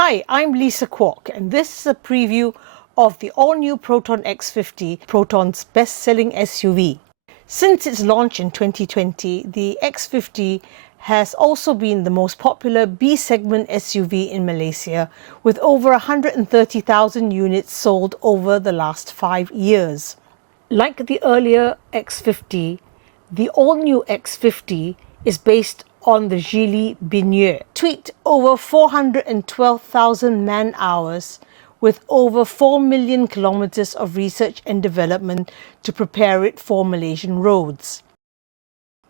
Hi, I'm Lisa Kwok, and this is a preview of the all-new Proton X50, Proton's best-selling SUV. Since its launch in 2020, the X50 has also been the most popular B-segment SUV in Malaysia, with over 130,000 units sold over the last 5 years. Like the earlier X50, the all-new X50 is based on the Geely Bineu, tweaked over 412,000 man-hours with over 4 million kilometers of research and development to prepare it for Malaysian roads.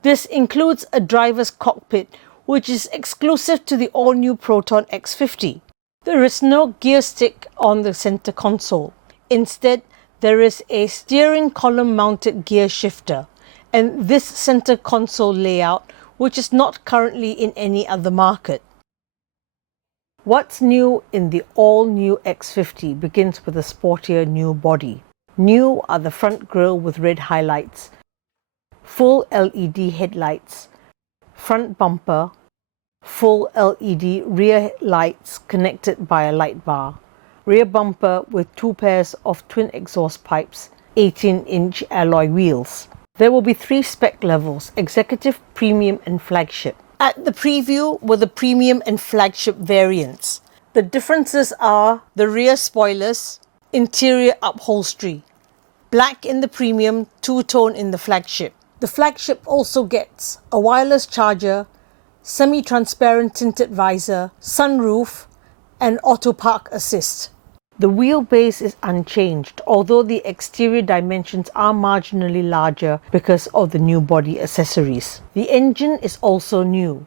This includes a driver's cockpit, which is exclusive to the all-new Proton X50. There is no gear stick on the center console. Instead, there is a steering column mounted gear shifter, and this center console layout, which is not currently in any other market. What's new in the all-new X50 begins with a sportier new body. New are the front grille with red highlights, full LED headlights, front bumper, full LED rear lights connected by a light bar, rear bumper with 2 pairs of twin exhaust pipes, 18-inch alloy wheels. There will be 3 spec levels: Executive, Premium and Flagship. At the preview were the Premium and Flagship variants. The differences are the rear spoilers, interior upholstery, black in the Premium, two-tone in the Flagship. The Flagship also gets a wireless charger, semi-transparent tinted visor, sunroof and auto park assist. The wheelbase is unchanged, although the exterior dimensions are marginally larger because of the new body accessories. The engine is also new.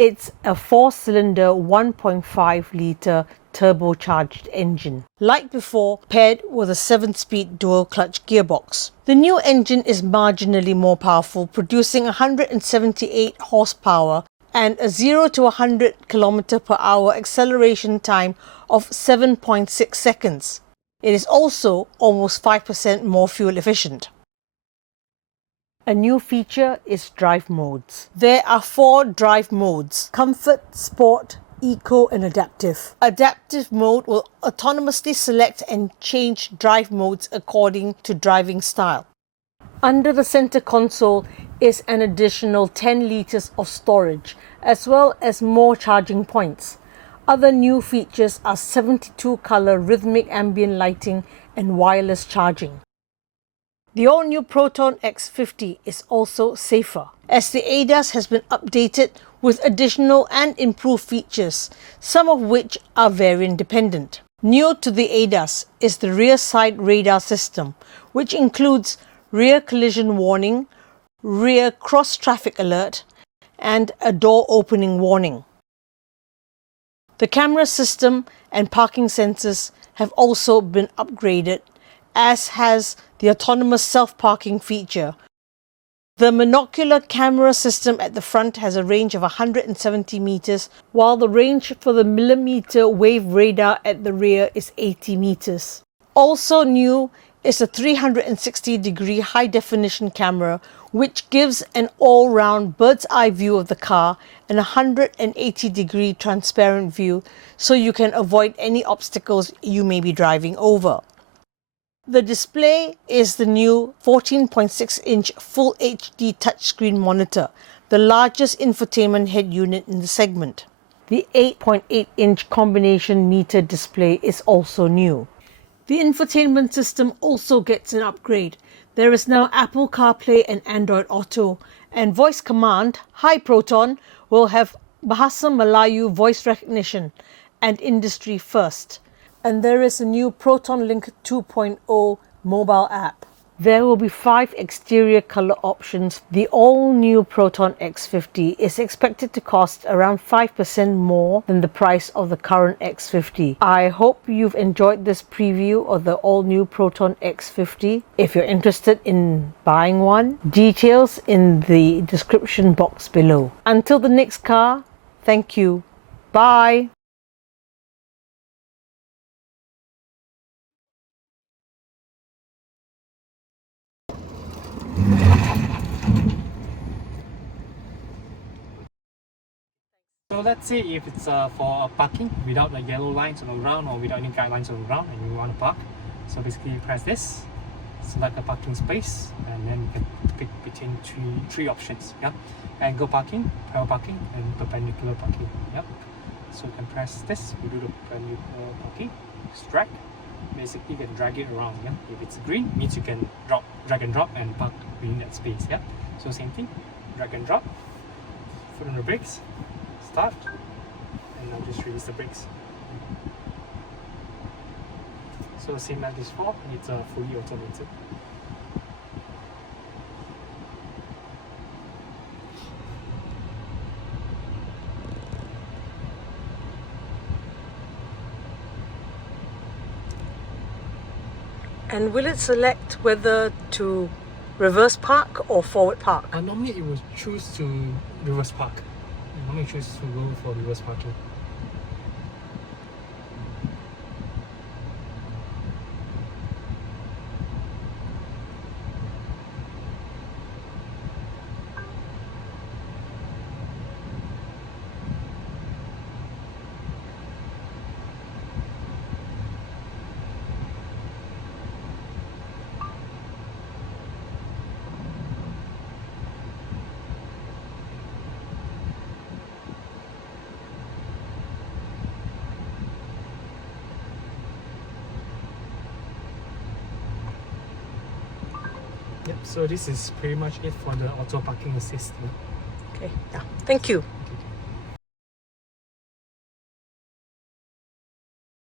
It's a 4-cylinder 1.5-litre turbocharged engine, like before, paired with a 7-speed dual-clutch gearbox. The new engine is marginally more powerful, producing 178 horsepower and a 0 to 100 km/h acceleration time of 7.6 seconds. It is also almost 5% more fuel efficient. A new feature is drive modes. There are 4 drive modes: Comfort, Sport, Eco and Adaptive. Adaptive mode will autonomously select and change drive modes according to driving style. Under the center console is an additional 10 litres of storage, as well as more charging points. Other new features are 72-colour rhythmic ambient lighting and wireless charging. The all-new Proton X50 is also safer, as the ADAS has been updated with additional and improved features, some of which are variant dependent. New to the ADAS is the rear side radar system, which includes rear collision warning, rear cross traffic alert, and a door opening warning. The camera system and parking sensors have also been upgraded, as has the autonomous self-parking feature. The monocular camera system at the front has a range of 170 meters, while the range for the millimeter wave radar at the rear is 80 meters. Also new is a 360-degree high-definition camera, which gives an all-round bird's-eye view of the car and a 180-degree transparent view, so you can avoid any obstacles you may be driving over. The display is the new 14.6-inch Full HD touchscreen monitor, the largest infotainment head unit in the segment. The 8.8-inch combination meter display is also new. The infotainment system also gets an upgrade. There is now Apple CarPlay and Android Auto, and voice command, "Hi Proton," will have Bahasa Melayu voice recognition and industry first. And there is a new Proton Link 2.0 mobile app. There will be 5 exterior color options. The all-new Proton X50 is expected to cost around 5% more than the price of the current X50. I hope you've enjoyed this preview of the all-new Proton X50. If you're interested in buying one, details in the description box below. Until the next car, thank you. Bye. So let's say if it's for parking without the yellow lines all around or without any guidelines all around and you want to park. So basically you press this, select a parking space, and then you can pick between three options. Yeah, angle parking, parallel parking, and perpendicular parking. Yep. So you can press this, you do the perpendicular parking, drag. Basically you can drag it around. Yeah. If it's green, means you can drag and drop and park within that space. Yeah. So same thing, drag and drop, foot on the brakes, start, and now just release the brakes. So same as before, it's fully automated. And will it select whether to reverse park or forward park? Normally it will choose to reverse park. Normally choose to go for reverse parking. Yep, so this is pretty much it for the auto parking assist. Okay, yeah. Thank you. Okay.